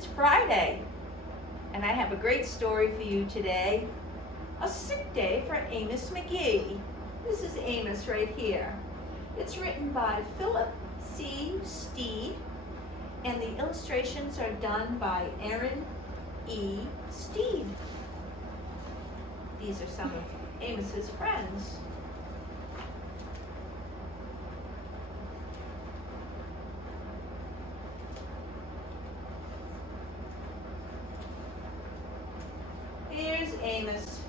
it's Friday, and I have a great story for you today. A sick day for Amos McGee. This is Amos right here. It's written by Philip C. Stead, and the illustrations are done by Aaron E. Stead. These are some of Amos's friends. Here's Amos.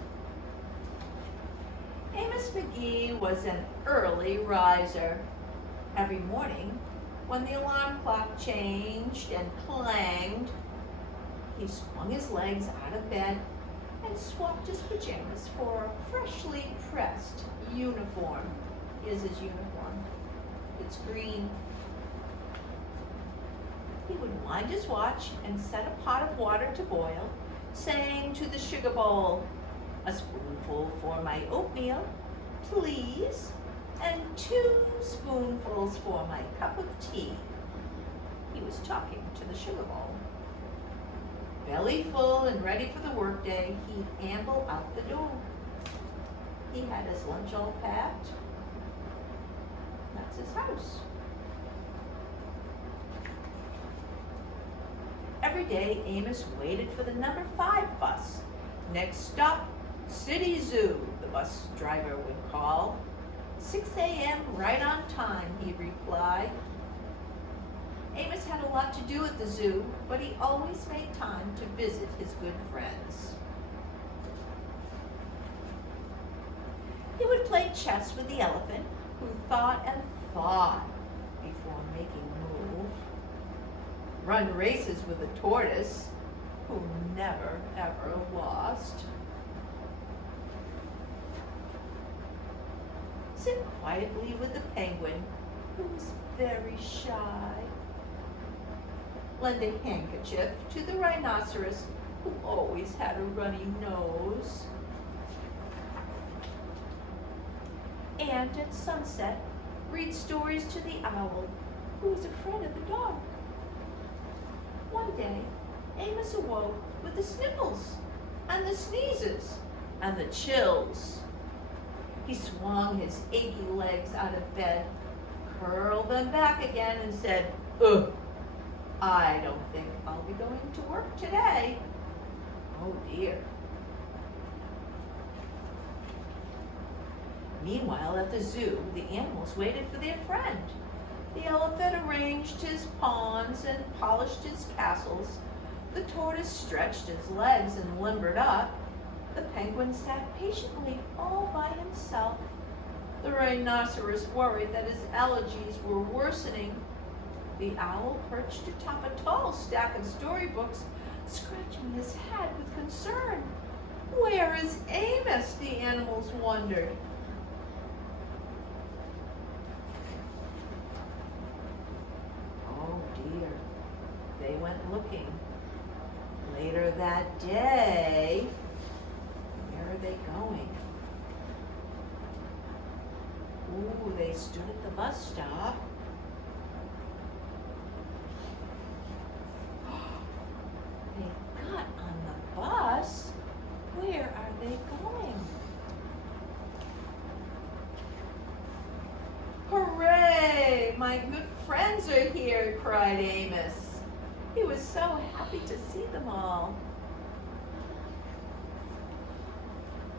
Amos McGee was an early riser. Every morning, when the alarm clock changed and clanged, he swung his legs out of bed and swapped his pajamas for a freshly pressed uniform. Here's his uniform. It's green. He would wind his watch and set a pot of water to boil, saying to the sugar bowl, "A spoonful for my oatmeal, please, and 2 spoonfuls for my cup of tea." He was talking to the sugar bowl. Belly full and ready for the workday, he'd amble out the door. He had his lunch all packed. That's his house. Every day, Amos waited for the number 5 bus. "Next stop, City Zoo," the bus driver would call. 6 a.m. right on time, he'd reply. Amos had a lot to do at the zoo, but he always made time to visit his good friends. He would play chess with the elephant, who thought and thought before making a move. Run races with the tortoise, who never ever lost. Sit quietly with the penguin, who was very shy. Lend a handkerchief to the rhinoceros, who always had a runny nose. And at sunset, read stories to the owl, who was afraid of the dark. One day, Amos awoke with the sniffles, and the sneezes, and the chills. He swung his achy legs out of bed, curled them back again, and said, "Ugh, I don't think I'll be going to work today. Oh dear." Meanwhile, at the zoo, the animals waited for their friend. The elephant arranged his pawns and polished his castles. The tortoise stretched his legs and limbered up. The penguin sat patiently all by himself. The rhinoceros worried that his allergies were worsening. The owl perched atop a tall stack of storybooks, scratching his head with concern. Where is Amos? The animals wondered. Oh dear, they went looking. Later that day, where are they going? Ooh, they stood at the bus stop. They got on the bus. Where are they going? Hooray! My good friends are here, cried Amos. He was so happy to see them all.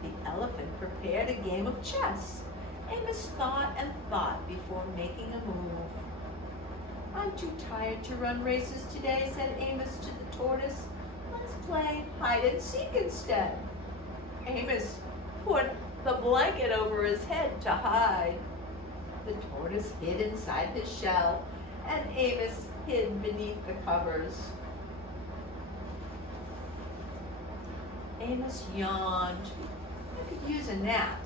The elephant prepared a game of chess. Amos thought and thought before making a move. "I'm too tired to run races today," said Amos to the tortoise. "Let's play hide and seek instead." Amos put the blanket over his head to hide. The tortoise hid inside his shell, and Amos hid beneath the covers. Amos yawned. "I could use a nap."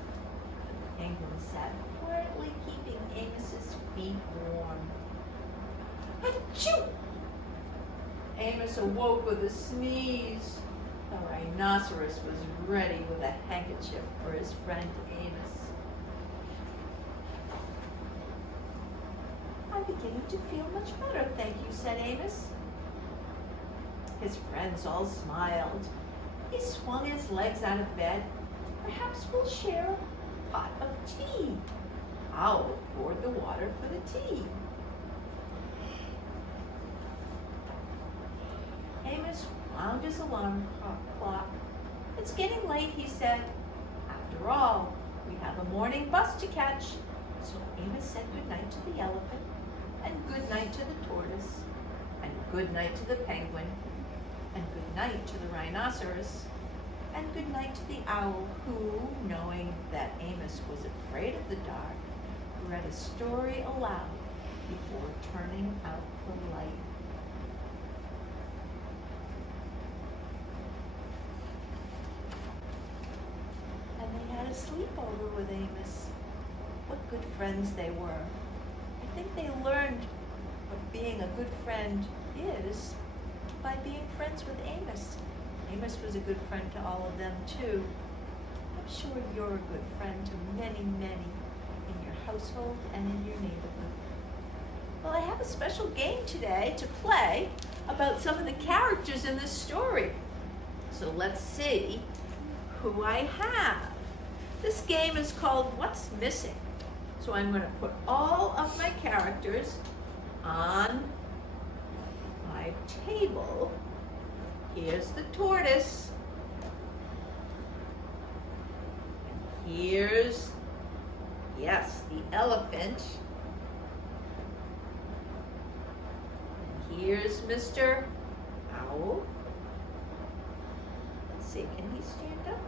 The penguin sat quietly, keeping Amos's feet warm. Achoo! Amos awoke with a sneeze. The rhinoceros was ready with a handkerchief for his friend Amos. "I'm beginning to feel much better, thank you," said Amos. His friends all smiled. He swung his legs out of bed. Perhaps we'll share a pot of tea. Owl poured the water for the tea. Amos wound his alarm clock. It's getting late, he said. After all, we have a morning bus to catch. So Amos said good night to the elephant, and good night to the tortoise, and good night to the penguin, and good night to the rhinoceros, and good night to the owl, who, knowing that Amos was afraid of the dark, read a story aloud before turning out the light. And they had a sleepover with Amos. What good friends they were. I think they learned what being a good friend is by being friends with Amos. Amos was a good friend to all of them too. I'm sure you're a good friend to many, many in your household and in your neighborhood. Well, I have a special game today to play about some of the characters in this story. So let's see who I have. This game is called What's Missing? So I'm going to put all of my characters on my table. Here's the tortoise. And here's, yes, the elephant. And here's Mr. Owl. Let's see, can he stand up?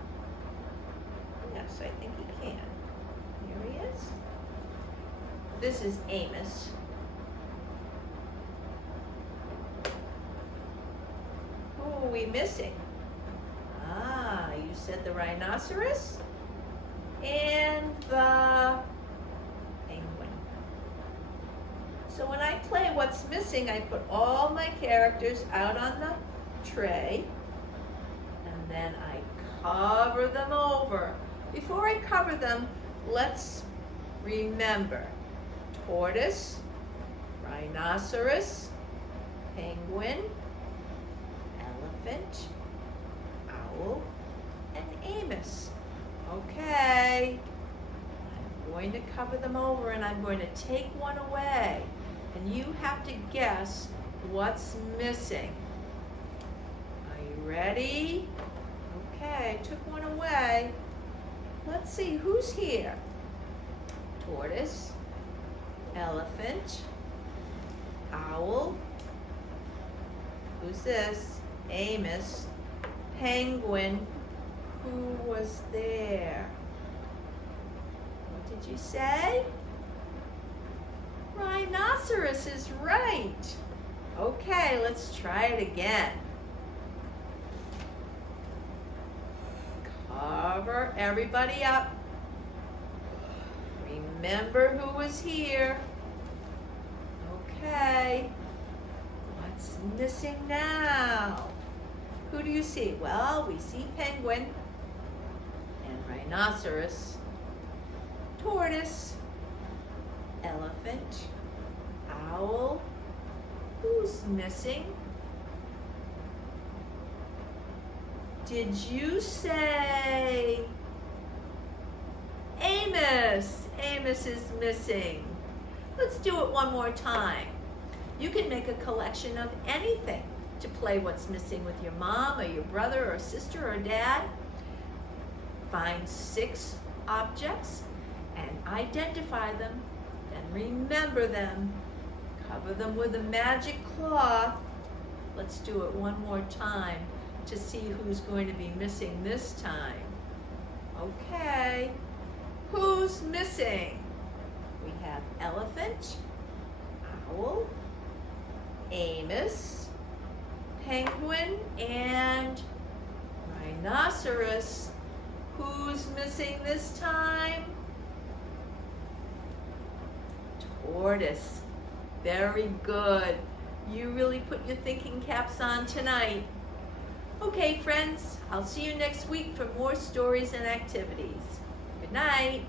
Yes, I think he can. Here he is. This is Amos. Who are we missing? Ah, you said the rhinoceros and the penguin. So when I play What's Missing, I put all my characters out on the tray, and then I cover them over. Before I cover them, let's remember: tortoise, rhinoceros, penguin, elephant, owl, and Amos. Okay, I'm going to cover them over and I'm going to take one away. And you have to guess what's missing. Are you ready? Okay, I took one away. Let's see, who's here? Tortoise, elephant, owl, who's this? Amos, penguin, who was there? What did you say? Rhinoceros is right. Okay, let's try it again. Cover everybody up. Remember who was here. Okay, what's missing now? Who do you see? Well, we see penguin and rhinoceros, tortoise, elephant, owl. Who's missing? Did you say Amos? Amos is missing. Let's do it one more time. You can make a collection of anything to play What's Missing with your mom or your brother or sister or dad. Find 6 objects and identify them and remember them. Cover them with a magic cloth. Let's do it one more time to see who's going to be missing this time. Okay, who's missing? We have elephant, owl, Amos, penguin, and rhinoceros. Who's missing this time? Tortoise. Very good. You really put your thinking caps on tonight. Okay, friends, I'll see you next week for more stories and activities. Good night.